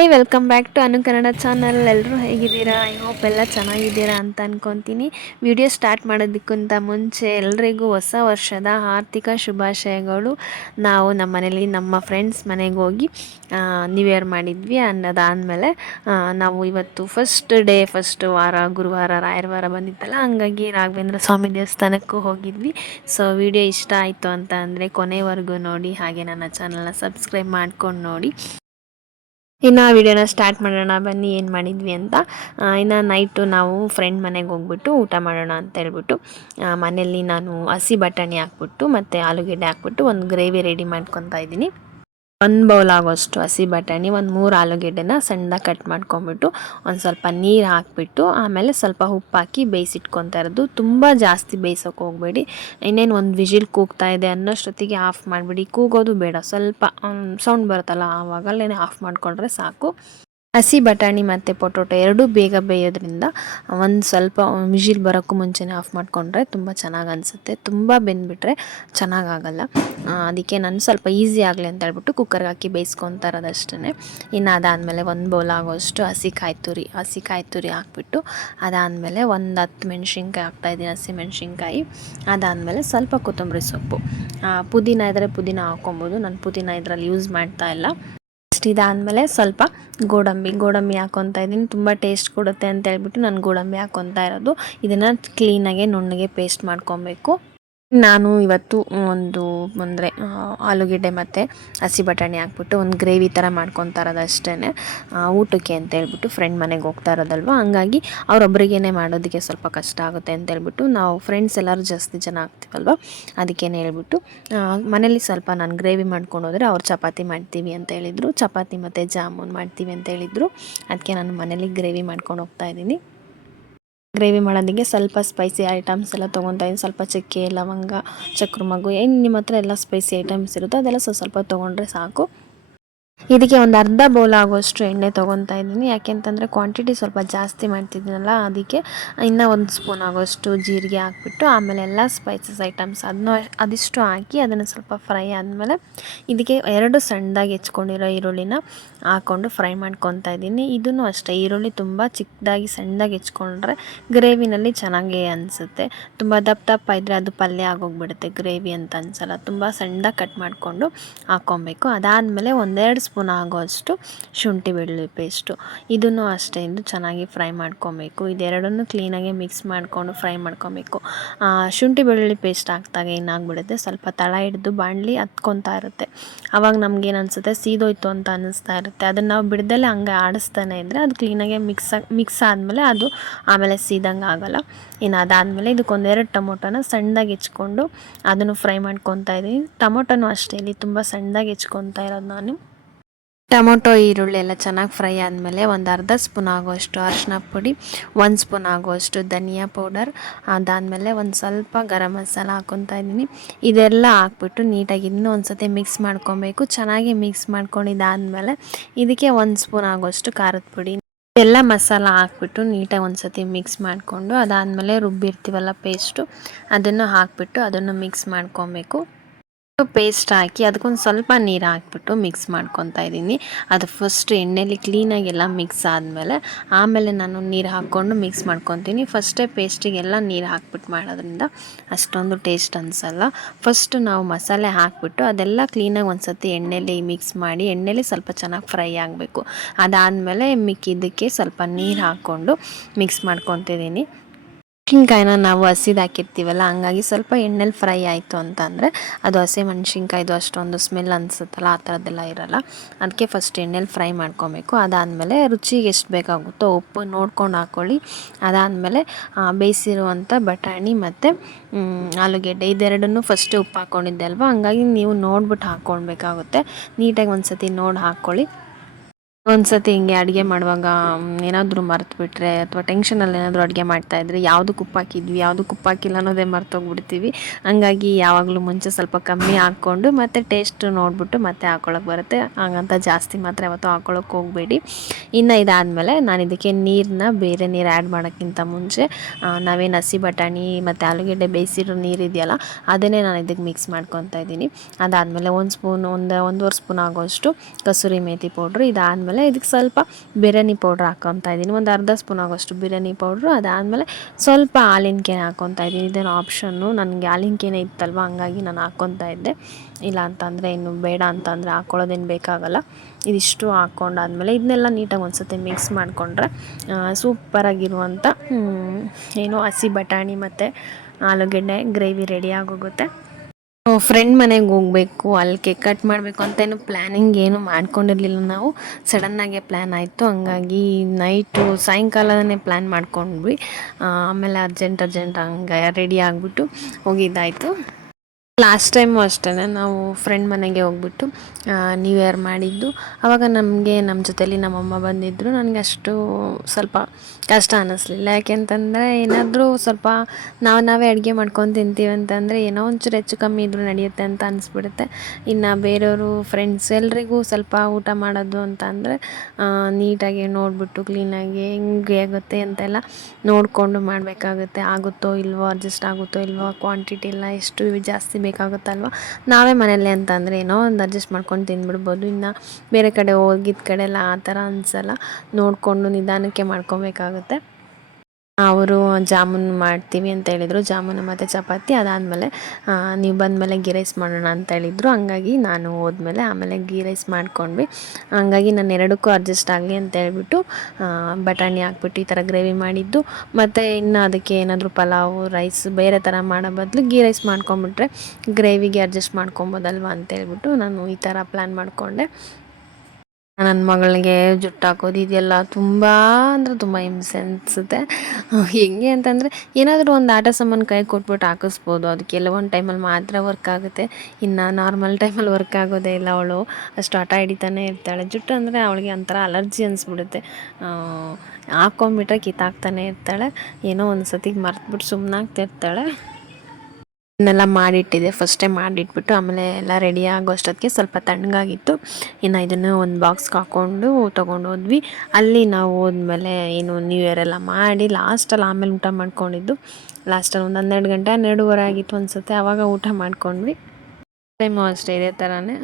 Hi welcome back to Anu Kannada channel ಎಲ್ಲರೂ ಹೇಗಿದ್ದೀರಾ? I hope ಎಲ್ಲ ಚೆನ್ನಾಗಿದ್ದೀರಾ ಅಂತ ಅಂದ್ಕೊತೀನಿ ವಿಡಿಯೋ ಸ್ಟಾರ್ಟ್ ಮಾಡೋದಕ್ಕಿಂತ ಮುಂಚೆ ಎಲ್ರಿಗೂ ಹೊಸ ವರ್ಷದ ಆರ್ಥಿಕ ಶುಭಾಶಯಗಳು. ನಾವು ನಮ್ಮ ಮನೇಲಿ ನಮ್ಮ ಫ್ರೆಂಡ್ಸ್ ಮನೆಗೆ ಹೋಗಿ ನ್ಯೂ ಇಯರ್ ಮಾಡಿದ್ವಿ ಅನ್ನೋದಾದಮೇಲೆ ನಾವು ಇವತ್ತು ಫಸ್ಟ್ ಡೇ ಫಸ್ಟ್ ವಾರ, ಗುರುವಾರ ರಾಯರ ವಾರ ಬಂದಿತ್ತಲ್ಲ, ಹಂಗಾಗಿ ರಾಘವೇಂದ್ರ ಸ್ವಾಮಿ ದೇವಸ್ಥಾನಕ್ಕೂ ಹೋಗಿದ್ವಿ. ಸೊ ವಿಡಿಯೋ ಇಷ್ಟ ಆಯಿತು ಅಂತ ಅಂದರೆ ಕೊನೆವರೆಗೂ ನೋಡಿ, ಹಾಗೆ ನನ್ನ ಚಾನಲ್ನ ಸಬ್ಸ್ಕ್ರೈಬ್ ಮಾಡ್ಕೊಂಡು ನೋಡಿ. ಇನ್ನು ವಿಡಿಯೋನ ಸ್ಟಾರ್ಟ್ ಮಾಡೋಣ, ಬನ್ನಿ ಏನು ಮಾಡಿದ್ವಿ ಅಂತ. ಇನ್ನು ನೈಟು ನಾವು ಫ್ರೆಂಡ್ ಮನೆಗೆ ಹೋಗ್ಬಿಟ್ಟು ಊಟ ಮಾಡೋಣ ಅಂತ ಹೇಳ್ಬಿಟ್ಟು ಮನೆಯಲ್ಲಿ ನಾನು ಹಸಿ ಬಟಾಣಿ ಹಾಕ್ಬಿಟ್ಟು ಮತ್ತು ಆಲೂಗೆಡ್ಡೆ ಹಾಕ್ಬಿಟ್ಟು ಒಂದು ಗ್ರೇವಿ ರೆಡಿ ಮಾಡ್ಕೊತಾ ಇದ್ದೀನಿ. ಒಂದು ಬೌಲ್ ಆಗೋಷ್ಟು ಹಸಿ ಬಟಾಣಿ, ಒಂದು ಮೂರು ಆಲೂಗೆಡ್ಡೆನ ಸಣ್ಣದಾಗಿ ಕಟ್ ಮಾಡ್ಕೊಂಬಿಟ್ಟು ಒಂದು ಸ್ವಲ್ಪ ನೀರು ಹಾಕಿಬಿಟ್ಟು ಆಮೇಲೆ ಸ್ವಲ್ಪ ಉಪ್ಪು ಹಾಕಿ ಬೇಯಿಸಿಟ್ಕೊತಾ ಇರೋದು. ತುಂಬ ಜಾಸ್ತಿ ಬೇಯಿಸೋಕೆ ಹೋಗಬೇಡಿ. ಇನ್ನೇನು ಒಂದು ವಿಜಿಲ್ ಕೂಗ್ತಾ ಇದೆ ಅನ್ನೋಷ್ಟೊತ್ತಿಗೆ ಆಫ್ ಮಾಡಿಬಿಡಿ. ಕೂಗೋದು ಬೇಡ. ಸ್ವಲ್ಪ ಸೌಂಡ್ ಬರುತ್ತಲ್ಲ ಆವಾಗಲೇ ಆಫ್ ಮಾಡಿಕೊಂಡ್ರೆ ಸಾಕು. ಹಸಿ ಬಟಾಣಿ ಮತ್ತು ಪೊಟೊಟೊ ಎರಡೂ ಬೇಗ ಬೇಯೋದ್ರಿಂದ ಒಂದು ಸ್ವಲ್ಪ ಮಿಷಿಲ್ ಬರೋಕ್ಕೂ ಮುಂಚೆನೇ ಆಫ್ ಮಾಡಿಕೊಂಡ್ರೆ ತುಂಬ ಚೆನ್ನಾಗಿ ಅನಿಸುತ್ತೆ. ತುಂಬ ಬೆಂದ್ಬಿಟ್ರೆ ಚೆನ್ನಾಗಾಗಲ್ಲ. ಅದಕ್ಕೆ ನಾನು ಸ್ವಲ್ಪ ಈಸಿ ಆಗಲಿ ಅಂತ ಹೇಳ್ಬಿಟ್ಟು ಕುಕ್ಕರ್ಗೆ ಹಾಕಿ ಬೇಯಿಸ್ಕೊತಾ ಇರೋದಷ್ಟೇ ಇನ್ನು ಅದಾದಮೇಲೆ ಒಂದು ಬೌಲ್ ಆಗೋಷ್ಟು ಹಸಿ ಕಾಯಿ ತುರಿ, ಹಸಿ ಕಾಯಿ ತುರಿ ಹಾಕ್ಬಿಟ್ಟು ಅದಾದಮೇಲೆ ಒಂದು ಹತ್ತು ಮೆಣಸಿನ್ಕಾಯಿ ಹಾಕ್ತಾಯಿದ್ದೀನಿ ಹಸಿ ಮೆಣಸಿನ್ಕಾಯಿ. ಅದಾದಮೇಲೆ ಸ್ವಲ್ಪ ಕೊತ್ತಂಬರಿ ಸೊಪ್ಪು. ಪುದೀನ ಇದ್ದರೆ ಪುದೀನ ಹಾಕ್ಕೊಬೋದು, ನಾನು ಪುದೀನ ಇದರಲ್ಲಿ ಯೂಸ್ ಮಾಡ್ತಾ ಇಲ್ಲ. ನೆಕ್ಸ್ಟ್ ಇದಾದಮೇಲೆ ಸ್ವಲ್ಪ ಗೋಡಂಬಿ ಗೋಡಂಬಿ ಹಾಕೊತಾ ಇದ್ದೀನಿ. ತುಂಬ ಟೇಸ್ಟ್ ಕೊಡುತ್ತೆ ಅಂತ ಹೇಳ್ಬಿಟ್ಟು ನಾನು ಗೋಡಂಬಿ ಹಾಕೊತಾ ಇರೋದು. ಇದನ್ನು ಕ್ಲೀನಾಗೆ ನುಣ್ಣಗೆ ಪೇಸ್ಟ್ ಮಾಡ್ಕೊಬೇಕು. ನಾನು ಇವತ್ತು ಒಂದು ಅಂದರೆ ಆಲೂಗೆಡ್ಡೆ ಮತ್ತು ಹಸಿ ಬಟಾಣಿ ಹಾಕ್ಬಿಟ್ಟು ಒಂದು ಗ್ರೇವಿ ಥರ ಮಾಡ್ಕೊತಾ ಇರೋದು ಅಷ್ಟೇ ಊಟಕ್ಕೆ ಅಂತ ಹೇಳ್ಬಿಟ್ಟು ಫ್ರೆಂಡ್ ಮನೆಗೆ ಹೋಗ್ತಾ ಇರೋದಲ್ವ? ಹಂಗಾಗಿ ಅವರೊಬ್ಬರಿಗೇ ಮಾಡೋದಕ್ಕೆ ಸ್ವಲ್ಪ ಕಷ್ಟ ಆಗುತ್ತೆ ಅಂತ ಹೇಳ್ಬಿಟ್ಟು ನಾವು ಫ್ರೆಂಡ್ಸ್ ಎಲ್ಲರೂ ಜಾಸ್ತಿ ಜನ ಆಗ್ತೀವಲ್ವ? ಅದಕ್ಕೇನೆ ಹೇಳ್ಬಿಟ್ಟು ಮನೇಲಿ ಸ್ವಲ್ಪ ನಾನು ಗ್ರೇವಿ ಮಾಡ್ಕೊಂಡು ಹೋದರೆ ಅವ್ರು ಚಪಾತಿ ಮಾಡ್ತೀವಿ ಅಂತ ಹೇಳಿದರು. ಚಪಾತಿ ಮತ್ತು ಜಾಮೂನ್ ಮಾಡ್ತೀವಿ ಅಂತ ಹೇಳಿದರು. ಅದಕ್ಕೆ ನಾನು ಮನೇಲಿ ಗ್ರೇವಿ ಮಾಡ್ಕೊಂಡು ಹೋಗ್ತಾ ಇದ್ದೀನಿ. ಗ್ರೇವಿ ಮಾಡೋದಕ್ಕೆ ಸ್ವಲ್ಪ ಸ್ಪೈಸಿ ಐಟಮ್ಸ್ ಎಲ್ಲ ತೊಗೊತಾ ಇದ್ದೀನಿ. ಸ್ವಲ್ಪ ಚಕ್ಕೆ, ಲವಂಗ ಚಕ್ರ ಮಗು ಏನು ನಿಮ್ಮ ಹತ್ರ ಎಲ್ಲ ಸ್ಪೈಸಿ ಐಟಮ್ಸ್ ಇರುತ್ತೋ. ಅದೆಲ್ಲ ಸ್ವಲ್ಪ ಸ್ವಲ್ಪ ತೊಗೊಂಡ್ರೆ ಸಾಕು. ಇದಕ್ಕೆ ಒಂದು ಅರ್ಧ ಬೌಲ್ ಆಗೋಷ್ಟು ಎಣ್ಣೆ ತೊಗೊತಾ ಇದ್ದೀನಿ. ಯಾಕೆಂತಂದರೆ ಕ್ವಾಂಟಿಟಿ ಸ್ವಲ್ಪ ಜಾಸ್ತಿ ಮಾಡ್ತಿದ್ದೀನಲ್ಲ, ಅದಕ್ಕೆ ಇನ್ನೂ ಒಂದು ಸ್ಪೂನ್ ಆಗೋಷ್ಟು ಜೀರಿಗೆ ಹಾಕ್ಬಿಟ್ಟು, ಆಮೇಲೆ ಎಲ್ಲ ಸ್ಪೈಸಸ್ ಐಟಮ್ಸ್ ಅದನ್ನ ಅದಿಷ್ಟು ಹಾಕಿ ಅದನ್ನು ಸ್ವಲ್ಪ ಫ್ರೈ ಆದಮೇಲೆ ಇದಕ್ಕೆ ಎರಡು ಸಣ್ಣದಾಗಿ ಹೆಚ್ಕೊಂಡಿರೋ ಈರುಳ್ಳಿನ ಹಾಕ್ಕೊಂಡು ಫ್ರೈ ಮಾಡ್ಕೊತಾ ಇದ್ದೀನಿ. ಇದನ್ನು ಅಷ್ಟೇ, ಈರುಳ್ಳಿ ತುಂಬ ಚಿಕ್ಕದಾಗಿ ಸಣ್ಣದಾಗಿ ಹೆಚ್ಕೊಂಡ್ರೆ ಗ್ರೇವಿನಲ್ಲಿ ಚೆನ್ನಾಗಿ ಅನಿಸುತ್ತೆ. ತುಂಬ ದಪ್ಪ ದಪ್ಪ ಇದ್ದರೆ ಅದು ಪಲ್ಯ ಆಗೋಗ್ಬಿಡುತ್ತೆ, ಗ್ರೇವಿ ಅಂತ ಅನ್ಸಲ್ಲ. ತುಂಬ ಸಣ್ಣದಾಗಿ ಕಟ್ ಮಾಡಿಕೊಂಡು ಹಾಕ್ಕೊಬೇಕು ಅದಾದಮೇಲೆ ಒಂದೆರಡು ಸ್ಪೂನ್ ಆಗೋಷ್ಟು ಶುಂಠಿ ಬೆಳ್ಳುಳ್ಳಿ ಪೇಸ್ಟು. ಇದನ್ನು ಅಷ್ಟೇ ಇದು ಚೆನ್ನಾಗಿ ಫ್ರೈ ಮಾಡ್ಕೊಬೇಕು. ಇದೆರಡನ್ನು ಕ್ಲೀನಾಗಿ ಮಿಕ್ಸ್ ಮಾಡಿಕೊಂಡು ಫ್ರೈ ಮಾಡ್ಕೊಬೇಕು. ಶುಂಠಿ ಬೆಳ್ಳುಳ್ಳಿ ಪೇಸ್ಟ್ ಹಾಕ್ದಾಗ ಏನಾಗ್ಬಿಡುತ್ತೆ? ಸ್ವಲ್ಪ ತಳ ಹಿಡಿದು ಬಾಣಲಿ ಹತ್ಕೊತಾ ಇರುತ್ತೆ. ಅವಾಗ ನಮ್ಗೇನು ಅನಿಸುತ್ತೆ? ಸೀದೋಯ್ತು ಅಂತ ಅನ್ನಿಸ್ತಾ ಇರುತ್ತೆ. ಅದನ್ನು ನಾವು ಬಿಡ್ದಲ್ಲೇ ಹಂಗೆ ಆಡಿಸ್ತಾನೆ ಇದ್ದರೆ ಅದು ಕ್ಲೀನಾಗಿ ಮಿಕ್ಸ್ ಮಿಕ್ಸ್ ಆದಮೇಲೆ ಅದು ಆಮೇಲೆ ಸೀದಂಗೆ ಆಗೋಲ್ಲ. ಇನ್ನು ಅದಾದಮೇಲೆ ಇದಕ್ಕೊಂದೆರಡು ಟೊಮೊಟೊನ ಸಣ್ಣದಾಗಿ ಹೆಚ್ಕೊಂಡು ಅದನ್ನು ಫ್ರೈ ಮಾಡ್ಕೊತಾ ಇದ್ದೀನಿ ಟೊಮೊಟೊನೂ ಅಷ್ಟೇ, ಇಲ್ಲಿ ತುಂಬ ಸಣ್ಣದಾಗಿ ಹೆಚ್ಕೊತಾ ಇರೋದು ನಾನು. ಟೊಮೊಟೊ, ಈರುಳ್ಳಿ ಎಲ್ಲ ಚೆನ್ನಾಗಿ ಫ್ರೈ ಆದಮೇಲೆ ಒಂದು ಅರ್ಧ ಸ್ಪೂನ್ ಆಗೋಷ್ಟು ಅರಶಿನ ಪುಡಿ, ಒಂದು ಸ್ಪೂನ್ ಆಗೋಷ್ಟು ಧನಿಯಾ ಪೌಡರ್ ಅದಾದಮೇಲೆ ಒಂದು ಸ್ವಲ್ಪ ಗರಂ ಮಸಾಲ ಹಾಕೊತಾ ಇದ್ದೀನಿ. ಇದೆಲ್ಲ ಹಾಕ್ಬಿಟ್ಟು ನೀಟಾಗಿ ಇನ್ನೂ ಒಂದು ಸತಿ ಮಿಕ್ಸ್ ಮಾಡ್ಕೊಬೇಕು. ಚೆನ್ನಾಗಿ ಮಿಕ್ಸ್ ಮಾಡ್ಕೊಂಡಿದ್ದಾದಮೇಲೆ ಇದಕ್ಕೆ ಒಂದು ಸ್ಪೂನ್ ಆಗೋಷ್ಟು ಖಾರದ ಪುಡಿ, ಎಲ್ಲ ಮಸಾಲ ಹಾಕ್ಬಿಟ್ಟು ನೀಟಾಗಿ ಒಂದು ಸತಿ ಮಿಕ್ಸ್ ಮಾಡಿಕೊಂಡು ಅದಾದಮೇಲೆ ರುಬ್ಬಿರ್ತೀವಲ್ಲ ಪೇಸ್ಟು, ಅದನ್ನು ಹಾಕ್ಬಿಟ್ಟು ಅದನ್ನು ಮಿಕ್ಸ್ ಮಾಡ್ಕೊಬೇಕು. ಪೇಸ್ಟ್ ಹಾಕಿ ಅದಕ್ಕೊಂದು ಸ್ವಲ್ಪ ನೀರು ಹಾಕ್ಬಿಟ್ಟು ಮಿಕ್ಸ್ ಮಾಡ್ಕೊತಾ ಇದ್ದೀನಿ. ಅದು ಫಸ್ಟ್ ಎಣ್ಣೆಲಿ ಕ್ಲೀನಾಗೆಲ್ಲ ಮಿಕ್ಸ್ ಆದಮೇಲೆ ಆಮೇಲೆ ನಾನು ನೀರು ಹಾಕ್ಕೊಂಡು ಮಿಕ್ಸ್ ಮಾಡ್ಕೊತೀನಿ. ಫಸ್ಟೇ ಪೇಸ್ಟಿಗೆಲ್ಲ ನೀರು ಹಾಕ್ಬಿಟ್ಟು ಮಾಡೋದ್ರಿಂದ ಅಷ್ಟೊಂದು ಟೇಸ್ಟ್ ಅನಿಸಲ್ಲ. ಫಸ್ಟ್ ನಾವು ಮಸಾಲೆ ಹಾಕ್ಬಿಟ್ಟು ಅದೆಲ್ಲ ಕ್ಲೀನಾಗಿ ಒಂದು ಸತಿ ಎಣ್ಣೆಲಿ ಮಿಕ್ಸ್ ಮಾಡಿ ಎಣ್ಣೆಲಿ ಸ್ವಲ್ಪ ಚೆನ್ನಾಗಿ ಫ್ರೈ ಆಗಬೇಕು. ಅದಾದಮೇಲೆ ಮಿಕ್ಕಿದ್ದಕ್ಕೆ ಸ್ವಲ್ಪ ನೀರು ಹಾಕ್ಕೊಂಡು ಮಿಕ್ಸ್ ಮಾಡ್ಕೊತಿದ್ದೀನಿ. ಮೆಣಸಿನ್ಕಾಯಿನ ನಾವು ಹಸಿದು ಹಾಕಿರ್ತೀವಲ್ಲ, ಹಂಗಾಗಿ ಸ್ವಲ್ಪ ಎಣ್ಣೆಲಿ ಫ್ರೈ ಆಯಿತು ಅಂತಂದರೆ ಅದು ಹಸಿ ಮೆಣಸಿನ್ಕಾಯ್ದು ಅಷ್ಟೊಂದು ಸ್ಮೆಲ್ ಅನಿಸುತ್ತಲ್ಲ, ಆ ಥರದ್ದೆಲ್ಲ ಇರೋಲ್ಲ. ಅದಕ್ಕೆ ಫಸ್ಟ್ ಎಣ್ಣೆಲಿ ಫ್ರೈ ಮಾಡ್ಕೊಬೇಕು. ಅದಾದಮೇಲೆ ರುಚಿಗೆ ಎಷ್ಟು ಬೇಕಾಗುತ್ತೋ ಉಪ್ಪು ನೋಡ್ಕೊಂಡು ಹಾಕ್ಕೊಳ್ಳಿ ಅದಾದಮೇಲೆ ಬೇಯಿಸಿರುವಂಥ ಬಟಾಣಿ ಮತ್ತು ಆಲೂಗೆಡ್ಡೆ ಇದೆರಡನ್ನೂ ಫಸ್ಟ್ ಉಪ್ಪು ಹಾಕ್ಕೊಂಡಿದ್ದೆ ಅಲ್ವಾ? ಹಂಗಾಗಿ ನೀವು ನೋಡ್ಬಿಟ್ಟು ಹಾಕ್ಕೊಳ್ಬೇಕಾಗುತ್ತೆ ನೀಟಾಗಿ ಒಂದು ಸತಿ ನೋಡಿ ಹಾಕ್ಕೊಳ್ಳಿ ಒಂದ್ಸತಿ ಹಿಂಗೆ ಅಡುಗೆ ಮಾಡುವಾಗ ಏನಾದರೂ ಮರೆತು ಬಿಟ್ಟರೆ ಅಥವಾ ಟೆನ್ಷನಲ್ಲಿ ಏನಾದರೂ ಅಡುಗೆ ಮಾಡ್ತಾಯಿದ್ರೆ ಯಾವುದು ಉಪ್ಪು ಹಾಕಿದ್ವಿ, ಯಾವುದು ಉಪ್ಪು ಹಾಕಿಲ್ಲ ಅನ್ನೋದೇ ಮರ್ತೋಗ್ಬಿಡ್ತೀವಿ. ಹಂಗಾಗಿ ಯಾವಾಗಲೂ ಮುಂಚೆ ಸ್ವಲ್ಪ ಕಮ್ಮಿ ಹಾಕ್ಕೊಂಡು ಮತ್ತು ಟೇಸ್ಟ್ ನೋಡಿಬಿಟ್ಟು ಮತ್ತೆ ಹಾಕ್ಕೊಳಕ್ಕೆ ಬರುತ್ತೆ. ಹಾಗಂತ ಜಾಸ್ತಿ ಮಾತ್ರ ಯಾವತ್ತು ಹಾಕ್ಕೊಳಕ್ಕೆ ಹೋಗಬೇಡಿ. ಇನ್ನು ಇದಾದಮೇಲೆ ನಾನು ಇದಕ್ಕೆ ನೀರನ್ನ ಬೇರೆ ನೀರು ಆ್ಯಡ್ ಮಾಡೋಕ್ಕಿಂತ ಮುಂಚೆ ನಾವೇನು ಹಸಿ ಬಟಾಣಿ ಮತ್ತು ಆಲೂಗೆಡ್ಡೆ ಬೇಯಿಸಿರೋ ನೀರು ಇದೆಯಲ್ಲ, ಅದನ್ನೇ ನಾನು ಇದಕ್ಕೆ ಮಿಕ್ಸ್ ಮಾಡ್ಕೊತಾ ಇದ್ದೀನಿ ಅದಾದಮೇಲೆ ಒಂದು ಸ್ಪೂನ್ ಒಂದು, ಒಂದೂವರೆ ಸ್ಪೂನ್ ಆಗೋಷ್ಟು ಕಸೂರಿ ಮೇಥಿ ಪೌಡ್ರು ಇದಾದಮೇಲೆ ಅದಾದಮೇಲೆ ಇದಕ್ಕೆ ಸ್ವಲ್ಪ ಬಿರಿಯಾನಿ ಪೌಡ್ರ್ ಹಾಕೊತಾ ಇದ್ದೀನಿ. ಒಂದು ಅರ್ಧ ಸ್ಪೂನ್ ಆಗೋಷ್ಟು ಬಿರಿಯಾನಿ ಪೌಡ್ರು ಅದಾದಮೇಲೆ ಸ್ವಲ್ಪ ಹಾಲಿನ ಕೆನೆ ಹಾಕ್ಕೊತಾ ಇದ್ದೀನಿ. ಇದೇನು ಆಪ್ಷನ್ನು ನನಗೆ ಹಾಲಿನ ಕೆನೆ ಇತ್ತಲ್ವ? ಹಂಗಾಗಿ ನಾನು ಹಾಕ್ಕೊತಾ ಇದ್ದೆ. ಇಲ್ಲ ಅಂತಂದರೆ ಇನ್ನು ಬೇಡ ಅಂತಂದರೆ ಹಾಕ್ಕೊಳ್ಳೋದೇನು ಬೇಕಾಗಲ್ಲ. ಇದಿಷ್ಟು ಹಾಕ್ಕೊಂಡಾದ್ಮೇಲೆ ಇದನ್ನೆಲ್ಲ ನೀಟಾಗಿ ಒಂದ್ಸತಿ ಮಿಕ್ಸ್ ಮಾಡಿಕೊಂಡ್ರೆ ಸೂಪರಾಗಿರುವಂಥ ಏನು ಹಸಿ ಬಟಾಣಿ ಮತ್ತು ಆಲೂಗೆಡ್ಡೆ ಗ್ರೇವಿ ರೆಡಿ ಆಗೋಗುತ್ತೆ. ಫ್ರೆಂಡ್ ಮನೆಗೆ ಹೋಗಬೇಕು, ಅಲ್ಲಿ ಕೇಕ್ ಕಟ್ ಮಾಡಬೇಕು ಅಂತ ಏನು ಪ್ಲ್ಯಾನಿಂಗ್ ಏನು ಮಾಡ್ಕೊಂಡಿರಲಿಲ್ಲ ನಾವು. ಸಡನ್ನಾಗೆ ಪ್ಲ್ಯಾನ್ ಆಯಿತು. ಹಂಗಾಗಿ ನೈಟು ಸಾಯಂಕಾಲನೇ ಪ್ಲ್ಯಾನ್ ಮಾಡ್ಕೊಂಡ್ವಿ. ಆಮೇಲೆ ಅರ್ಜೆಂಟ್ ಅರ್ಜೆಂಟ್ ಹಂಗೆ ರೆಡಿ ಆಗಿಬಿಟ್ಟು ಹೋಗಿದ್ದಾಯಿತು. ಲಾಸ್ಟ್ ಟೈಮು ಅಷ್ಟೇ ನಾವು ಫ್ರೆಂಡ್ ಮನೆಗೆ ಹೋಗ್ಬಿಟ್ಟು ನ್ಯೂ ಇಯರ್ ಮಾಡಿದ್ದು. ಆವಾಗ ನಮಗೆ ನಮ್ಮ ಜೊತೇಲಿ ನಮ್ಮಮ್ಮ ಬಂದಿದ್ದರು ನನಗೆ ಅಷ್ಟು ಸ್ವಲ್ಪ ಕಷ್ಟ ಅನ್ನಿಸ್ಲಿಲ್ಲ ಯಾಕೆಂತಂದರೆ ಏನಾದರೂ ಸ್ವಲ್ಪ ನಾವು, ನಾವೇ ಅಡುಗೆ ಮಾಡ್ಕೊಂಡು ತಿಂತೀವಿ ಅಂತಂದರೆ ಏನೋ ಒಂಚೂರು ಹೆಚ್ಚು ಕಮ್ಮಿ ಇದ್ದರೂ ನಡೆಯುತ್ತೆ ಅಂತ ಅನಿಸ್ಬಿಡುತ್ತೆ. ಇನ್ನು ಬೇರೆಯವರು ಫ್ರೆಂಡ್ಸ್ ಎಲ್ರಿಗೂ ಸ್ವಲ್ಪ ಊಟ ಮಾಡೋದು ಅಂತ ಅಂದರೆ ನೀಟಾಗಿ ನೋಡಿಬಿಟ್ಟು ಕ್ಲೀನಾಗಿ ಹೆಂಗೆ ಆಗುತ್ತೆ ಅಂತೆಲ್ಲ ನೋಡಿಕೊಂಡು ಮಾಡಬೇಕಾಗುತ್ತೆ. ಆಗುತ್ತೋ ಇಲ್ವೋ ಅಡ್ಜಸ್ಟ್ ಆಗುತ್ತೋ ಇಲ್ವೋ ಕ್ವಾಂಟಿಟಿ ಎಲ್ಲ ಎಷ್ಟು ಜಾಸ್ತಿ ಬೇಕಾಗುತ್ತಲ್ವ ನಾವೇ ಮನೇಲಿ ಅಂತಂದರೆ ಏನೋ ಒಂದು ಅಡ್ಜಸ್ಟ್ ಮಾಡ್ಕೊಂಡು ತಿಂದ್ಬಿಡ್ಬೋದು ಇನ್ನು ಬೇರೆ ಕಡೆ ಹೋಗಿದ್ದ ಕಡೆ ಎಲ್ಲ ಆ ಥರ ಅನಿಸಲ್ಲ. ನೋಡಿಕೊಂಡು ನಿಧಾನಕ್ಕೆ ಮಾಡ್ಕೊಬೇಕಾಗುತ್ತೆ. ಅವರು ಜಾಮೂನ್ ಮಾಡ್ತೀವಿ ಅಂತ ಹೇಳಿದರು. ಜಾಮೂನು ಮತ್ತು ಚಪಾತಿ ಅದಾದಮೇಲೆ ನೀವು ಬಂದಮೇಲೆ ಗೀ ರೈಸ್ ಮಾಡೋಣ ಅಂತ ಹೇಳಿದರು. ಹಂಗಾಗಿ ನಾನು ಹೋದ್ಮೇಲೆ ಆಮೇಲೆ ಗೀ ರೈಸ್ ಮಾಡ್ಕೊಂಡ್ವಿ. ಹಂಗಾಗಿ ನಾನು ಎರಡಕ್ಕೂ ಅಡ್ಜಸ್ಟ್ ಆಗಲಿ ಅಂತ ಹೇಳಿಬಿಟ್ಟು ಬಟಾಣಿ ಹಾಕ್ಬಿಟ್ಟು ಈ ಥರ ಗ್ರೇವಿ ಮಾಡಿದ್ದು. ಮತ್ತು ಇನ್ನು ಅದಕ್ಕೆ ಏನಾದರೂ ಪಲಾವು, ರೈಸ್ ಬೇರೆ ಥರ ಮಾಡೋ ಬದಲು ಗೀ ರೈಸ್ ಮಾಡ್ಕೊಂಬಿಟ್ರೆ ಗ್ರೇವಿಗೆ ಅಡ್ಜಸ್ಟ್ ಮಾಡ್ಕೊಬೋದಲ್ವ ಅಂತ ಹೇಳ್ಬಿಟ್ಟು ನಾನು ಈ ಥರ ಪ್ಲ್ಯಾನ್ ಮಾಡಿಕೊಂಡೆ. ನನ್ನ ಮಗಳಿಗೆ ಜುಟ್ಟು ಹಾಕೋದು ಇದೆಲ್ಲ ತುಂಬ ಅಂದರೆ ತುಂಬ ಹಿಂಸೆ ಅನಿಸುತ್ತೆ. ಹೆಂಗೆ ಅಂತಂದರೆ ಏನಾದರೂ ಒಂದು ಆಟ ಸಾಮಾನು ಕೈ ಕೊಟ್ಬಿಟ್ಟು ಹಾಕಿಸ್ಬೋದು. ಅದು ಕೆಲವೊಂದು ಟೈಮಲ್ಲಿ ಮಾತ್ರ ವರ್ಕ್ ಆಗುತ್ತೆ. ಇನ್ನು ನಾರ್ಮಲ್ ಟೈಮಲ್ಲಿ ವರ್ಕ್ ಆಗೋದೇ ಇಲ್ಲ ಅವಳು. ಅಷ್ಟು ಆಟ ಹಿಡಿತಾನೆ ಇರ್ತಾಳೆ. ಜುಟ್ಟು ಅಂದರೆ ಅವಳಿಗೆ ಒಂಥರ ಅಲರ್ಜಿ ಅನಿಸ್ಬಿಡುತ್ತೆ. ಹಾಕೊಂಬಿಟ್ರೆ ಕಿತ್ತಾಕ್ತಾನೆ ಇರ್ತಾಳೆ. ಏನೋ ಒಂದು ಸತಿಗೆ ಮರ್ತ್ಬಿಟ್ಟು ಸುಮ್ಮನಾಗ್ತಿರ್ತಾಳೆ ಇದನ್ನೆಲ್ಲ ಮಾಡಿಟ್ಟಿದೆ. ಫಸ್ಟೇ ಮಾಡಿಟ್ಬಿಟ್ಟು ಆಮೇಲೆ ಎಲ್ಲ ರೆಡಿ ಆಗೋ ಅಷ್ಟೊತ್ತಿಗೆ ಸ್ವಲ್ಪ ತಣ್ಣಗಾಗಿತ್ತು. ಇನ್ನು ಇದನ್ನು ಒಂದು ಬಾಕ್ಸ್ಗೆ ಹಾಕ್ಕೊಂಡು ತೊಗೊಂಡು ಹೋದ್ವಿ. ಅಲ್ಲಿ ನಾವು ಹೋದ್ಮೇಲೆ ಏನು ನ್ಯೂ ಇಯರ್ ಎಲ್ಲ ಮಾಡಿ ಲಾಸ್ಟಲ್ಲಿ ಆಮೇಲೆ ಊಟ ಮಾಡ್ಕೊಂಡಿದ್ದು. ಲಾಸ್ಟಲ್ಲಿ ಒಂದು ಹನ್ನೆರಡು ಗಂಟೆ, ಹನ್ನೆರಡುವರೆ ಆಗಿತ್ತು ಅನ್ಸುತ್ತೆ. ಆವಾಗ ಊಟ ಮಾಡ್ಕೊಂಡ್ವಿ. ಟೈಮು ಅಷ್ಟೇ ಇದೇ ಥರನೇ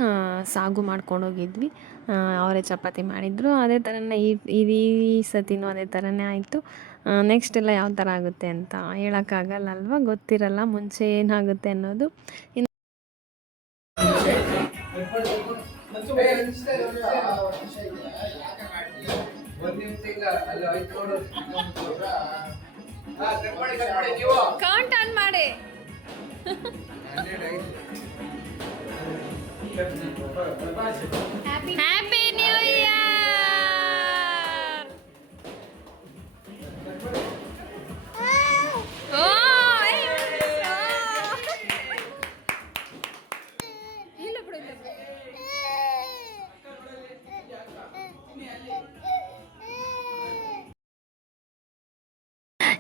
ಸಾಗು ಮಾಡ್ಕೊಂಡು ಹೋಗಿದ್ವಿ. ಅವರೇ ಚಪಾತಿ ಮಾಡಿದರು. ಅದೇ ಥರನೇ ಈ ಈ ಸತಿನೂ ಅದೇ ಥರನೇ ಆಯಿತು. ನೆಕ್ಸ್ಟ್ ಎಲ್ಲ ಯಾವ ಥರ ಆಗುತ್ತೆ ಅಂತ ಹೇಳೋಕ್ಕಾಗಲ್ಲ ಅಲ್ವಾ ಗೊತ್ತಿರಲ್ಲ ಮುಂಚೆ ಏನಾಗುತ್ತೆ ಅನ್ನೋದು. ಇನ್ನು ಕೌಂಟ್ ಆನ್ ಮಾಡಿ. ಹ್ಯಾಪಿ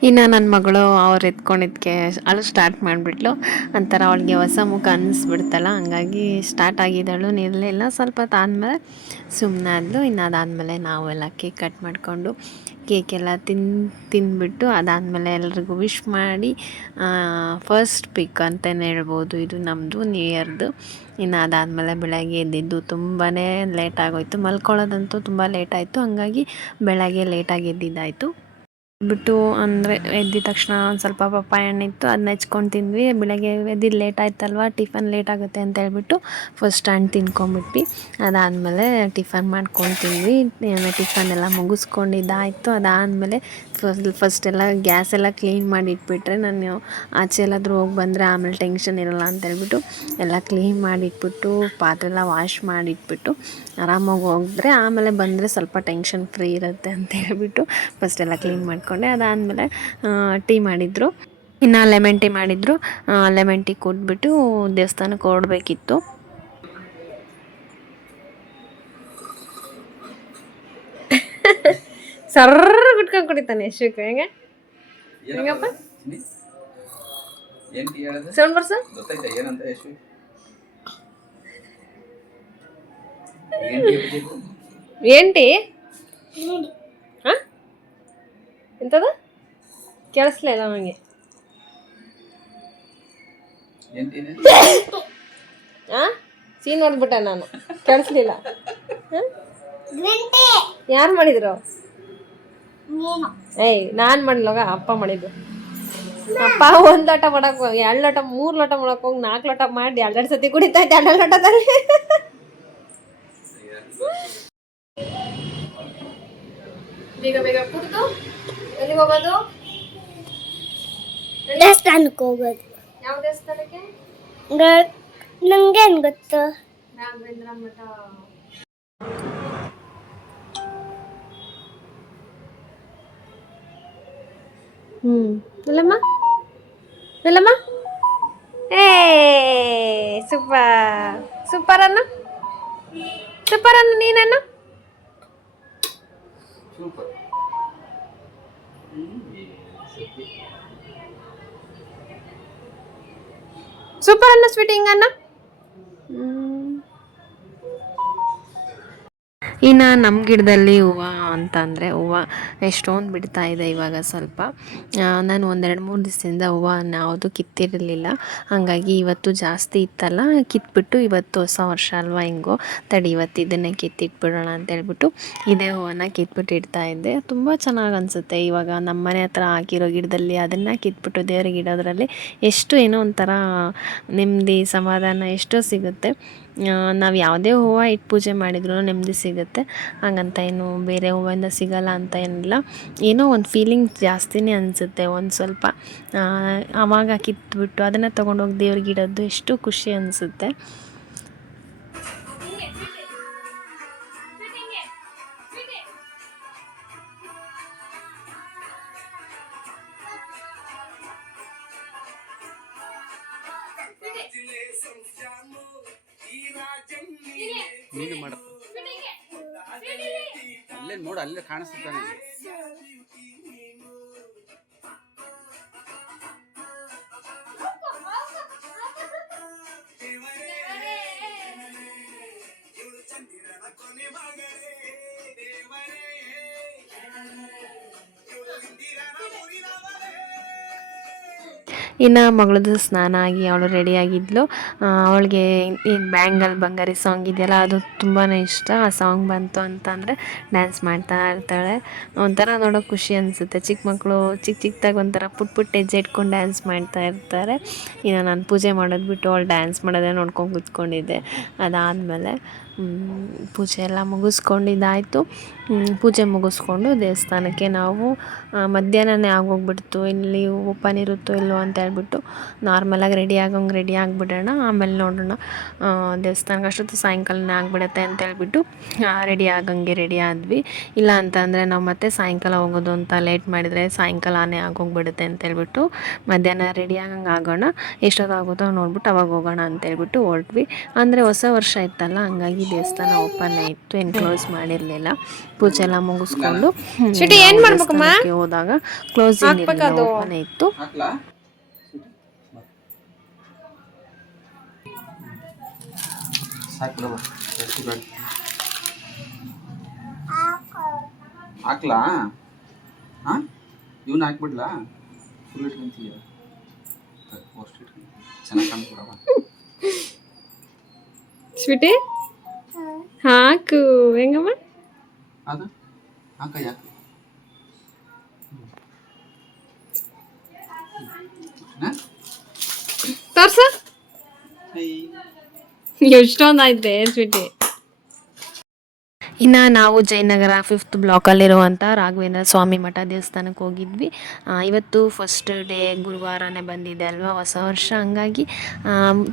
ಇನ್ನು ನನ್ನ ಮಗಳು ಅವ್ರು ಎತ್ಕೊಂಡಿದ್ದಕ್ಕೆ ಅಳು ಸ್ಟಾರ್ಟ್ ಮಾಡಿಬಿಟ್ಲು. ಒಂಥರ ಅವಳಿಗೆ ಹೊಸ ಮುಖ ಅನ್ನಿಸ್ಬಿಡ್ತಲ್ಲ ಹಂಗಾಗಿ ಸ್ಟಾರ್ಟ್ ಆಗಿದ್ದಳು ನಿಲ್ಲಲಿಲ್ಲ ಸ್ವಲ್ಪ ತಾದ್ಮೇಲೆ ಸುಮ್ಮನೆ ಆದಳು ಇನ್ನು ಅದಾದಮೇಲೆ ನಾವೆಲ್ಲ ಕೇಕ್ ಕಟ್ ಮಾಡಿಕೊಂಡು ಕೇಕೆಲ್ಲ ತಿನ್, ತಿಂದ್ಬಿಟ್ಟು ಅದಾದಮೇಲೆ ಎಲ್ರಿಗೂ ವಿಶ್ ಮಾಡಿ ಫಸ್ಟ್ ಪಿಕ್ ಅಂತಲೇ ಹೇಳ್ಬೋದು ಇದು ನಮ್ಮದು ನ್ಯೂ ಇಯರ್ದು ಇನ್ನು ಅದಾದಮೇಲೆ ಬೆಳಗ್ಗೆ ಎದ್ದಿದ್ದು ತುಂಬಾ ಲೇಟ್ ಆಗೋಯ್ತು. ಮಲ್ಕೊಳ್ಳೋದಂತೂ ತುಂಬ ಲೇಟ್ ಆಯಿತು. ಹಂಗಾಗಿ ಬೆಳಗ್ಗೆ ಲೇಟಾಗಿ ಎದ್ದಿದ್ದಾಯಿತು. ಬಿಟ್ಟು ಅಂದರೆ ಎದ್ದಿದ ತಕ್ಷಣ ಒಂದು ಸ್ವಲ್ಪ ಪಪ್ಪಾಯ ಹಣ್ಣಿತ್ತು ಅದನ್ನ ಹೆಚ್ಕೊಂಡು ತಿಂದ್ವಿ. ಬೆಳಗ್ಗೆ ಎದ್ದಿದ್ದು ಲೇಟ್ ಆಯ್ತಲ್ವ, ಟಿಫನ್ ಲೇಟ್ ಆಗುತ್ತೆ ಅಂತ ಹೇಳ್ಬಿಟ್ಟು ಫಸ್ಟ್ ಹಣ್ಣು ತಿನ್ಕೊಂಬಿಟ್ವಿ. ಅದಾದಮೇಲೆ ಟಿಫನ್ ಮಾಡ್ಕೊಂಡು ತಿಂದ್ವಿ. ಟಿಫನ್ ಎಲ್ಲ ಮುಗಿಸ್ಕೊಂಡು ಇದಾಯಿತು ಅದಾದಮೇಲೆ ಫಸ್ಟ್ ಎಲ್ಲ ಗ್ಯಾಸ್ ಎಲ್ಲ ಕ್ಲೀನ್ ಮಾಡಿ ಇಟ್ಬಿಟ್ರೆ ನಾನು ಆಚೆ ಎಲ್ಲಾದರೂ ಹೋಗಿ ಬಂದರೆ ಆಮೇಲೆ ಟೆನ್ಷನ್ ಇರಲ್ಲ ಅಂತ ಹೇಳ್ಬಿಟ್ಟು ಎಲ್ಲ ಕ್ಲೀನ್ ಮಾಡಿಟ್ಬಿಟ್ಟು ಪಾತ್ರೆ ಎಲ್ಲ ವಾಶ್ ಮಾಡಿಟ್ಬಿಟ್ಟು ಆರಾಮಾಗಿ ಹೋಗಿದ್ರೆ ಆಮೇಲೆ ಬಂದರೆ ಸ್ವಲ್ಪ ಟೆನ್ಷನ್ ಫ್ರೀ ಇರುತ್ತೆ ಅಂತ ಹೇಳ್ಬಿಟ್ಟು ಫಸ್ಟ್ ಎಲ್ಲ ಕ್ಲೀನ್ ಮಾಡಿಕೊಂಡೆ ಅದಾದಮೇಲೆ ಟೀ ಮಾಡಿದರು. ಇನ್ನು ಲೆಮನ್ ಟೀ ಮಾಡಿದರು. ಲೆಮನ್ ಟೀ ಕೊಟ್ಬಿಟ್ಟು ದೇವಸ್ಥಾನಕ್ಕೆ ಓಡಬೇಕಿತ್ತು. ಸರ್ರ ಗುಟ್ಕೊಂಡು ಕುಡಿತಾನೆ ಯಶಕ್ ಹೆಂಗೆ? ಹೆಂಗಪ್ಪ? Seven percent? ಎಂಥದ ಕೇಳಿಸ್ಲೇ ಇಲ್ಲ ನನಗೆ ಹಾಂ ಸೀನ್ ಓದ್ಬಿಟ್ಟೆ ನಾನು. ಕೇಳಿಸ್ಲಿಲ್ಲ. ಯಾರು ಮಾಡಿದ್ರು? ಏಯ್ ನಾನು ಮಾಡಿಲ್ಲವಾಗ ಅಪ್ಪ ಮಾಡಿದ್ದು. ಅಪ್ಪ ಒಂದು ಲೋಟ ಮಾಡಕ್ ಹೋಗಿ ಎರಡು ಲೋಟ ಮೂರು ಲೋಟ ಮಾಡಕ್ ಹೋಗಿ ನಾಲ್ಕು ಲೋಟ ಮಾಡಿ ಎರಡೆರಡು ಸತಿ ಕುಡಿತಾ ಇದ್ದೆ ಎರಡು ಲೋಟದಲ್ಲಿ. ಬೇಗ ಬೇಗ ಕುಡಿದು. ಎಲ್ಲಿಗೆ ಹೋಗೋದು? ದೇವಸ್ಥಾನಕ್ಕೆ ಹೋಗೋದು. ಯಾವ ದೇವಸ್ಥಾನಕ್ಕೆ? ಗ- ನಂಗೇನ್ ಗೊತ್ತು? ರಾಘವೇಂದ್ರ ಮಠ. ಹ್ಮ್. ಎಲ್ಲಮ್ಮ ಎಲ್ಲಮ್ಮ ಏ ಸೂಪರ್. ಸೂಪರ್ ಅನ್ನ ಸೂಪರ್ ಅನ್ನ ನೀನನ್ನ? ಸೂಪರ್. సూపర్ అన్న స్వీటింగ్ అన్న ಇನ್ನು ನಮ್ಮ ಗಿಡದಲ್ಲಿ ಹೂವು ಅಂತಂದರೆ ಹೂವು ಎಷ್ಟೊಂದು ಬಿಡ್ತಾ ಇದೆ ಇವಾಗ ಸ್ವಲ್ಪ. ನಾನು ಒಂದೆರಡು ಮೂರು ದಿವಸದಿಂದ ಹೂವು ಯಾವುದು ಕಿತ್ತಿರಲಿಲ್ಲ. ಹಾಗಾಗಿ ಇವತ್ತು ಜಾಸ್ತಿ ಇತ್ತಲ್ಲ, ಕಿತ್ಬಿಟ್ಟು ಇವತ್ತು ಹೊಸ ವರ್ಷ ಅಲ್ವಾ ಹೆಂಗೋ, ತಡಿ ಇವತ್ತು ಇದನ್ನೇ ಕಿತ್ತಿಟ್ಬಿಡೋಣ ಅಂತ ಹೇಳ್ಬಿಟ್ಟು ಇದೇ ಹೂವನ್ನು ಕಿತ್ಬಿಟ್ಟು ಇಡ್ತಾ ಇದ್ದೆ. ತುಂಬ ಚೆನ್ನಾಗಿ ಅನಿಸುತ್ತೆ ಇವಾಗ ನಮ್ಮ ಮನೆ ಹತ್ರ ಹಾಕಿರೋ ಗಿಡದಲ್ಲಿ ಅದನ್ನು ಕಿತ್ಬಿಟ್ಟು ದೇವ್ರಿಗೆ ಇಡೋದ್ರಲ್ಲಿ ಎಷ್ಟು ಏನೋ ಒಂಥರ ನೆಮ್ಮದಿ, ಸಮಾಧಾನ ಎಷ್ಟೋ ಸಿಗುತ್ತೆ. ನಾವು ಯಾವುದೇ ಹೂವು ಇಟ್ಟು ಪೂಜೆ ಮಾಡಿದ್ರು ನೆಮ್ಮದಿ ಸಿಗುತ್ತೆ. ಹಾಗಂತ ಏನು ಬೇರೆ ಹೂವಿಂದ ಸಿಗಲ್ಲ ಅಂತ ಏನಿಲ್ಲ. ಏನೋ ಒಂದು ಫೀಲಿಂಗ್ ಜಾಸ್ತಿನೇ ಅನಿಸುತ್ತೆ. ಒಂದು ಸ್ವಲ್ಪ ಆವಾಗ ಕಿತ್ಬಿಟ್ಟು ಅದನ್ನು ತೊಗೊಂಡೋಗಿ ದೇವ್ರಿಗೆ ಇಡೋದು ಎಷ್ಟು ಖುಷಿ ಅನಿಸುತ್ತೆ. ನೀನು ಮಾಡ. ಅಲ್ಲೇ ನೋಡು ಅಲ್ಲೇ ಕಾಣಿಸ್ತಾನೆ ಇನ್ನು ಮಗಳದು ಸ್ನಾನ ಆಗಿ ಅವಳು ರೆಡಿಯಾಗಿದ್ಲು ಅವಳಿಗೆ ಈ ಬ್ಯಾಂಗಲ್ ಬಂಗಾರಿ ಸಾಂಗ್ ಇದೆಯಲ್ಲ, ಅದು ತುಂಬಾ ಇಷ್ಟ. ಆ ಸಾಂಗ್ ಬಂತು ಅಂತಂದರೆ ಡ್ಯಾನ್ಸ್ ಮಾಡ್ತಾ ಇರ್ತಾಳೆ. ಒಂಥರ ನೋಡೋಕೆ ಖುಷಿ ಅನಿಸುತ್ತೆ. ಚಿಕ್ಕ ಮಕ್ಕಳು ಚಿಕ್ಕ ಚಿಕ್ಕದಾಗ ಒಂಥರ ಪುಟ್ ಪುಟ್ಟ ಹೆಜ್ಜೆ ಇಟ್ಕೊಂಡು ಡ್ಯಾನ್ಸ್ ಮಾಡ್ತಾ ಇರ್ತಾರೆ. ಇನ್ನು ನಾನು ಪೂಜೆ ಮಾಡೋದು ಬಿಟ್ಟು ಅವಳು ಡ್ಯಾನ್ಸ್ ಮಾಡೋದೇ ನೋಡ್ಕೊಂಡು ಕೂತ್ಕೊಂಡಿದ್ದೆ. ಅದಾದಮೇಲೆ ಪೂಜೆ ಎಲ್ಲ ಮುಗಿಸ್ಕೊಂಡಿದ್ದಾಯಿತು. ಪೂಜೆ ಮುಗಿಸ್ಕೊಂಡು ದೇವಸ್ಥಾನಕ್ಕೆ ನಾವು ಮಧ್ಯಾಹ್ನನೇ ಆಗೋಗ್ಬಿಡ್ತು. ಇಲ್ಲಿ ಓಪನ್ ಇರುತ್ತೋ ಇಲ್ಲೋ ಅಂತ ಹೇಳ್ಬಿಟ್ಟು ನಾರ್ಮಲಾಗಿ ರೆಡಿ ಆಗೋಂಗೆ ರೆಡಿ ಆಗಿಬಿಡೋಣ. ಆಮೇಲೆ ನೋಡೋಣ ದೇವಸ್ಥಾನಕ್ಕೆ ಅಷ್ಟೊತ್ತು ಸಾಯಂಕಾಲನೇ ಆಗಿಬಿಡತ್ತೆ ಅಂತ ಹೇಳ್ಬಿಟ್ಟು ರೆಡಿ ಆಗೋಂಗೆ ರೆಡಿ ಆದ್ವಿ. ಇಲ್ಲ ಅಂತಂದರೆ ನಾವು ಮತ್ತೆ ಸಾಯಂಕಾಲ ಹೋಗೋದು ಅಂತ ಲೇಟ್ ಮಾಡಿದರೆ ಸಾಯಂಕಾಲನೇ ಆಗೋಗ್ಬಿಡುತ್ತೆ ಅಂತ ಹೇಳ್ಬಿಟ್ಟು ಮಧ್ಯಾಹ್ನ ರೆಡಿ ಆಗಂಗೆ ಆಗೋಣ. ಎಷ್ಟೊತ್ತಾಗುತ್ತೋ ನೋಡ್ಬಿಟ್ಟು ಅವಾಗ ಹೋಗೋಣ ಅಂತ ಹೇಳ್ಬಿಟ್ಟು ಹೊರಟ್ವಿ. ಅಂದರೆ ಹೊಸ ವರ್ಷ ಇತ್ತಲ್ಲ, ಹಂಗಾಗಿ ದೇವಸ್ಥಾನ ಓಪನ್ ಇತ್ತು ಏನು ಕ್ಲೋಸ್ ಮಾಡಿರಲಿಲ್ಲ ಪೂಜೆ ಎಲ್ಲ ಮುಗಿಸ್ಕೊಂಡು ಹ್ಮ್, ನಾವು ದೇವಸ್ಥಾನಕ್ಕೆ ಹೋದಾಗ ಕ್ಲೋಸ್ ಓಪನ್ ಇತ್ತು ಹಾಕ್ಲಾ ಸಾಕು ಬಿಡವ್ವ. ಜಾಸ್ತಿ ಬೇಡ ಹಾಕ್ಲಾ ಹಾಂ ಇವನ್ನ ಹಾಕ್ಬಿಡ್ಲಾ ಫುಲ್ ಇಟ್ಕೊಂತೀಯ ಅಷ್ಟು ಇಟ್ಕೊಂಡು ಚೆನ್ನಾಗಿ ಕಾಣ್ಬಿಡವ ಸ್ವೀಟಿ ಹಾಕು ಹೆಂಗಮ್ಮ ಅದು ಹಾಕ ಯಾಕೆ ಹಾಂ ತೋರ್ಸ ಎಷ್ಟೊಂದು ಆಯ್ತೆ ಸ್ವೀಟಿ ಇನ್ನು ನಾವು ಜಯನಗರ ಫಿಫ್ತ್ ಬ್ಲಾಕಲ್ಲಿರುವಂಥ ರಾಘವೇಂದ್ರ ಸ್ವಾಮಿ ಮಠ ದೇವಸ್ಥಾನಕ್ಕೆ ಹೋಗಿದ್ವಿ. ಇವತ್ತು ಫಸ್ಟ್ ಡೇ ಗುರುವಾರನೇ ಬಂದಿದೆ ಅಲ್ವಾ ಹೊಸ ವರ್ಷ. ಹಂಗಾಗಿ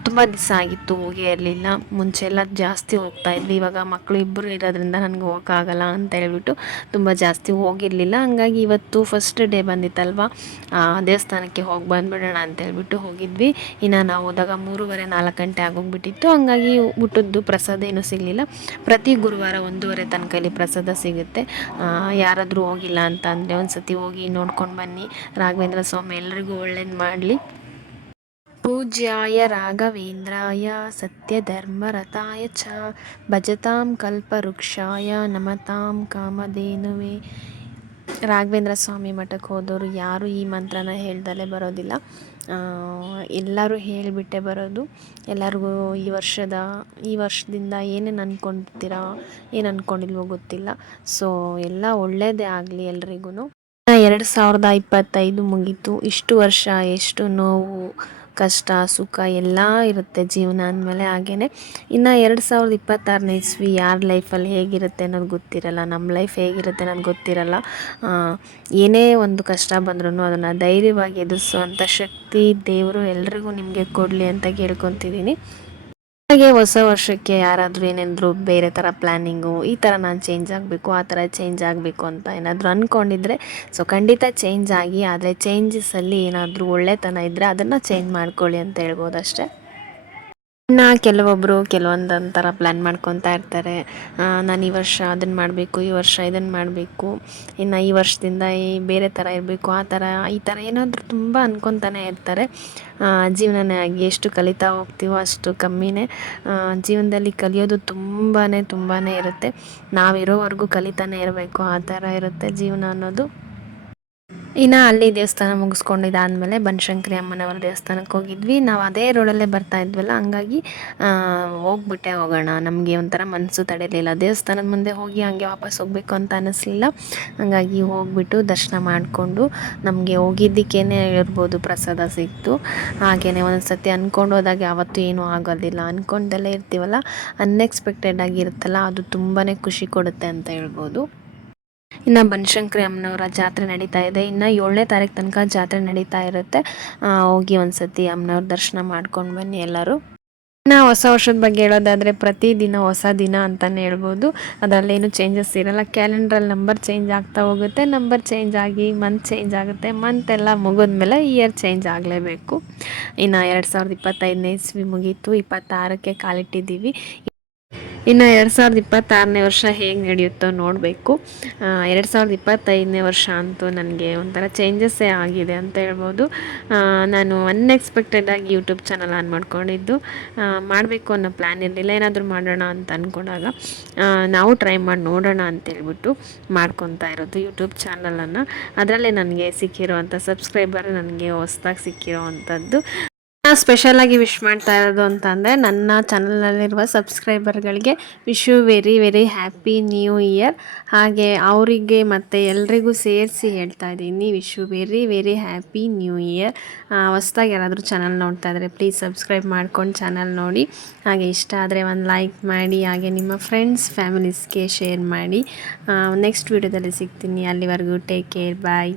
ತುಂಬ ದಿವಸ ಆಗಿತ್ತು ಹೋಗೇ ಇರಲಿಲ್ಲ ಮುಂಚೆ ಎಲ್ಲ ಜಾಸ್ತಿ ಹೋಗ್ತಾ ಇದ್ವಿ. ಇವಾಗ ಮಕ್ಕಳು ಇಬ್ಬರು ಇರೋದ್ರಿಂದ ನನಗೆ ಹೋಗೋಕ್ಕಾಗಲ್ಲ ಅಂತ ಹೇಳ್ಬಿಟ್ಟು ತುಂಬ ಜಾಸ್ತಿ ಹೋಗಿರಲಿಲ್ಲ. ಹಂಗಾಗಿ ಇವತ್ತು ಫಸ್ಟ್ ಡೇ ಬಂದಿತ್ತಲ್ವಾ? ದೇವಸ್ಥಾನಕ್ಕೆ ಹೋಗಿ ಬಂದುಬಿಡೋಣ ಅಂತ ಹೇಳ್ಬಿಟ್ಟು ಹೋಗಿದ್ವಿ. ಇನ್ನು ನಾವು ಹೋದಾಗ ಮೂರುವರೆ ನಾಲ್ಕು ಗಂಟೆ ಆಗೋಗ್ಬಿಟ್ಟಿತ್ತು. ಹಂಗಾಗಿ ಊಟದ್ದು ಪ್ರಸಾದ ಏನೂ ಸಿಗಲಿಲ್ಲ. ಪ್ರತಿ ಗುರುವಾರ ಒಂದೂವರೆ ತನಕ ಇಲ್ಲಿ ಪ್ರಸಾದ ಸಿಗುತ್ತೆ. ಯಾರಾದರೂ ಹೋಗಿಲ್ಲ ಅಂತ ಅಂದರೆ ಒಂದು ಸತಿ ಹೋಗಿ ನೋಡ್ಕೊಂಡು ಬನ್ನಿ. ರಾಘವೇಂದ್ರ ಸ್ವಾಮಿ, ಎಲ್ರಿಗೂ ಒಳ್ಳೇದು ಮಾಡಲಿ. ಪೂಜ್ಯಾಯ ರಾಘವೇಂದ್ರಾಯ ಸತ್ಯಧರ್ಮರತಾಯ ಚ ಭಜತಾಂ ಕಲ್ಪವೃಕ್ಷಾಯ ನಮತಾಂ ಕಾಮಧೇನುವೆ. ರಾಘವೇಂದ್ರ ಸ್ವಾಮಿ ಮಠಕ್ಕೆ ಹೋದವರು ಯಾರು ಈ ಮಂತ್ರನ ಹೇಳ್ದಲೇ ಬರೋದಿಲ್ಲ. ಎಲ್ಲರೂ ಹೇಳಿಬಿಟ್ಟೆ ಬರೋದು. ಎಲ್ಲರಿಗೂ ಈ ವರ್ಷದ, ಈ ವರ್ಷದಿಂದ ಏನೇನು ಅಂದ್ಕೊಂಡಿರ್ತೀರಾ ಏನು ಅಂದ್ಕೊಂಡಿಲ್ವೋ ಗೊತ್ತಿಲ್ಲ. ಸೊ ಎಲ್ಲ ಒಳ್ಳೆಯದೇ ಆಗಲಿ ಎಲ್ರಿಗೂ ಎರಡು ಸಾವಿರದ ಇಪ್ಪತ್ತೈದು ಮುಗೀತು. ಇಷ್ಟು ವರ್ಷ ಎಷ್ಟು ನೋವು ಕಷ್ಟ, ಸುಖ ಎಲ್ಲ ಇರುತ್ತೆ ಜೀವನ ಅಂದಮೇಲೆ ಹಾಗೆಯೇ ಇನ್ನು ಎರಡು ಸಾವಿರದ ಇಪ್ಪತ್ತಾರನೇ ಇಸ್ವಿ ಯಾರ ಲೈಫಲ್ಲಿ ಹೇಗಿರುತ್ತೆ ಅನ್ನೋದು ಗೊತ್ತಿರಲ್ಲ ನಮ್ಮ ಲೈಫ್ ಹೇಗಿರುತ್ತೆ ಅನ್ನೋದು ಗೊತ್ತಿರಲ್ಲ. ಏನೇ ಒಂದು ಕಷ್ಟ ಬಂದ್ರೂ ಅದನ್ನು ಧೈರ್ಯವಾಗಿ ಎದುರಿಸುವಂಥ ಶಕ್ತಿ ದೇವರು ಎಲ್ರಿಗೂ ನಿಮಗೆ ಕೊಡಲಿ ಅಂತ ಕೇಳ್ಕೊತಿದ್ದೀನಿ ಹಾಗೆ ಹೊಸ ವರ್ಷಕ್ಕೆ ಯಾರಾದರೂ ಏನಾದರೂ ಬೇರೆ ಥರ ಪ್ಲ್ಯಾನಿಂಗು ಈ ಥರ ನಾನು ಚೇಂಜ್ ಆಗಬೇಕು, ಆ ಥರ ಚೇಂಜ್ ಆಗಬೇಕು ಅಂತ ಏನಾದರೂ ಅಂದ್ಕೊಂಡಿದ್ರೆ ಸೊ ಖಂಡಿತ ಚೇಂಜ್ ಆಗಿ, ಆದರೆ ಚೇಂಜಸಲ್ಲಿ ಏನಾದರೂ ಒಳ್ಳೆತನ ಇದ್ದರೆ ಅದನ್ನು ಚೇಂಜ್ ಮಾಡ್ಕೊಳ್ಳಿ ಅಂತ ಹೇಳ್ಬೋದು ಅಷ್ಟೇ ಇನ್ನು ಕೆಲವೊಬ್ಬರು ಕೆಲವೊಂದೊಂಥರ ಥರ ಪ್ಲ್ಯಾನ್ ಮಾಡ್ಕೊತಾ ಇರ್ತಾರೆ. ನಾನು ಈ ವರ್ಷ ಅದನ್ನು ಮಾಡಬೇಕು, ಈ ವರ್ಷ ಇದನ್ನು ಮಾಡಬೇಕು. ಇನ್ನು ಈ ವರ್ಷದಿಂದ ಈ ಬೇರೆ ಥರ ಇರಬೇಕು, ಆ ಥರ ಈ ಥರ ಏನಾದರೂ ತುಂಬ ಅನ್ಕೊತಾನೆ ಇರ್ತಾರೆ. ಜೀವನನೇ ಆಗಿ ಎಷ್ಟು ಕಲಿತಾ ಹೋಗ್ತೀವೋ ಅಷ್ಟು ಕಮ್ಮಿನೇ. ಜೀವನದಲ್ಲಿ ಕಲಿಯೋದು ತುಂಬಾ ತುಂಬಾ ಇರುತ್ತೆ. ನಾವಿರೋವರೆಗೂ ಕಲಿತಾನೆ ಇರಬೇಕು, ಆ ಥರ ಇರುತ್ತೆ ಜೀವನ ಅನ್ನೋದು. ಇನ್ನು ಅಲ್ಲಿ ದೇವಸ್ಥಾನ ಮುಗಿಸ್ಕೊಂಡು ಇದಾದಮೇಲೆ ಬನಶಂಕರಿ ಅಮ್ಮನವರ ದೇವಸ್ಥಾನಕ್ಕೆ ಹೋಗಿದ್ವಿ. ನಾವು ಅದೇ ರೋಡಲ್ಲೇ ಬರ್ತಾ ಇದ್ವಲ್ಲ, ಹಂಗಾಗಿ ಹೋಗ್ಬಿಟ್ಟೆ ಹೋಗೋಣ. ನಮಗೆ ಒಂಥರ ಮನಸ್ಸು ತಡೆಯಲಿಲ್ಲ. ದೇವಸ್ಥಾನದ ಮುಂದೆ ಹೋಗಿ ಹಂಗೆ ವಾಪಸ್ ಹೋಗಬೇಕು ಅಂತ ಅನ್ನಿಸ್ಲಿಲ್ಲ ಹಂಗಾಗಿ ಹೋಗ್ಬಿಟ್ಟು ದರ್ಶನ ಮಾಡಿಕೊಂಡು ನಮಗೆ ಹೋಗಿದ್ದಕ್ಕೇನೆ ಇರ್ಬೋದು ಪ್ರಸಾದ ಸಿಕ್ತು. ಹಾಗೇ ಒಂದೊಂದು ಸರ್ತಿ ಅಂದ್ಕೊಂಡು ಹೋದಾಗ ಯಾವತ್ತೂ ಏನೂ ಆಗೋದಿಲ್ಲ. ಅಂದ್ಕೊಂಡಲ್ಲೇ ಇರ್ತೀವಲ್ಲ ಅನ್ಎಕ್ಸ್ಪೆಕ್ಟೆಡ್ ಆಗಿರುತ್ತಲ್ಲ ಅದು ತುಂಬಾ ಖುಷಿ ಕೊಡುತ್ತೆ ಅಂತ ಹೇಳ್ಬೋದು. ಇನ್ನು ಬನಶಂಕರಿ ಅಮ್ಮನವರ ಜಾತ್ರೆ ನಡೀತಾ ಇದೆ. ಇನ್ನು ಏಳನೇ ತಾರೀಕು ತನಕ ಜಾತ್ರೆ ನಡೀತಾ ಇರುತ್ತೆ. ಹೋಗಿ ಒಂದು ಸತಿ ಅಮ್ಮನವ್ರ ದರ್ಶನ ಮಾಡ್ಕೊಂಡು ಬನ್ನಿ ಎಲ್ಲರೂ. ಇನ್ನು ಹೊಸ ವರ್ಷದ ಬಗ್ಗೆ ಹೇಳೋದಾದರೆ ಪ್ರತಿದಿನ ಹೊಸ ದಿನ ಅಂತಲೇ ಹೇಳ್ಬೋದು. ಅದರಲ್ಲೇನು ಚೇಂಜಸ್ ಇರಲ್ಲ. ಕ್ಯಾಲೆಂಡ್ರಲ್ಲಿ ನಂಬರ್ ಚೇಂಜ್ ಆಗ್ತಾ ಹೋಗುತ್ತೆ. ನಂಬರ್ ಚೇಂಜ್ ಆಗಿ ಮಂತ್ ಚೇಂಜ್ ಆಗುತ್ತೆ. ಮಂತ್ ಎಲ್ಲ ಮುಗಿದ್ಮೇಲೆ ಇಯರ್ ಚೇಂಜ್ ಆಗಲೇಬೇಕು. ಇನ್ನು ಎರಡು ಸಾವಿರದ ಇಪ್ಪತ್ತೈದನೇ ಇಸ್ವಿ ಮುಗೀತು. ಇಪ್ಪತ್ತಾರಕ್ಕೆ ಕಾಲಿಟ್ಟಿದ್ದೀವಿ. ಇನ್ನು ಎರಡು ಸಾವಿರದ ಇಪ್ಪತ್ತಾರನೇ ವರ್ಷ ಹೇಗೆ ನಡೆಯುತ್ತೋ ನೋಡಬೇಕು. ಎರಡು ಸಾವಿರದ ಇಪ್ಪತ್ತೈದನೇ ವರ್ಷ ಅಂತೂ ನನಗೆ ಒಂಥರ ಚೇಂಜಸ್ಸೇ ಆಗಿದೆ ಅಂತ ಹೇಳ್ಬೋದು. ನಾನು ಅನ್ಎಕ್ಸ್ಪೆಕ್ಟೆಡಾಗಿ ಯೂಟ್ಯೂಬ್ ಚಾನಲ್ ಆನ್ ಮಾಡ್ಕೊಂಡಿದ್ದು. ಮಾಡಬೇಕು ಅನ್ನೋ ಪ್ಲ್ಯಾನ್ ಇರಲಿಲ್ಲ. ಏನಾದರೂ ಮಾಡೋಣ ಅಂತ ಅಂದ್ಕೊಂಡಾಗ ನಾವು ಟ್ರೈ ಮಾಡಿ ನೋಡೋಣ ಅಂತೇಳ್ಬಿಟ್ಟು ಮಾಡ್ಕೊತಾ ಇರೋದು ಯೂಟ್ಯೂಬ್ ಚಾನಲನ್ನು ಅದರಲ್ಲೇ ನನಗೆ ಸಿಕ್ಕಿರೋವಂಥ ಸಬ್ಸ್ಕ್ರೈಬರ್ ನನಗೆ ಹೊಸ್ದಾಗಿ ಸಿಕ್ಕಿರೋ ಅಂಥದ್ದು ಸ್ಪೆಷಲಾಗಿ ವಿಶ್ ಮಾಡ್ತಾ ಇರೋದು ಅಂತಂದರೆ ನನ್ನ ಚಾನಲ್ನಲ್ಲಿರುವ ಸಬ್ಸ್ಕ್ರೈಬರ್ಗಳಿಗೆ wish you very very happy new year ಹಾಗೆ ಅವರಿಗೆ ಮತ್ತು ಎಲ್ರಿಗೂ ಸೇರಿಸಿ ಹೇಳ್ತಾ ಇದ್ದೀನಿ wish you very very happy new year ಹೊಸ್ದಾಗಿ ಯಾರಾದರೂ ಚಾನಲ್ ನೋಡ್ತಾ ಇದ್ದರೆ ಪ್ಲೀಸ್ ಸಬ್ಸ್ಕ್ರೈಬ್ ಮಾಡ್ಕೊಂಡು ಚಾನಲ್ ನೋಡಿ. ಹಾಗೆ ಇಷ್ಟ ಆದರೆ ಒಂದು ಲೈಕ್ ಮಾಡಿ, ಹಾಗೆ ನಿಮ್ಮ ಫ್ರೆಂಡ್ಸ್ ಫ್ಯಾಮಿಲೀಸ್ಗೆ ಶೇರ್ ಮಾಡಿ. ನೆಕ್ಸ್ಟ್ ವೀಡಿಯೋದಲ್ಲಿ ಸಿಗ್ತೀನಿ. ಅಲ್ಲಿವರೆಗೂ ಟೇಕ್ ಕೇರ್ ಬಾಯ್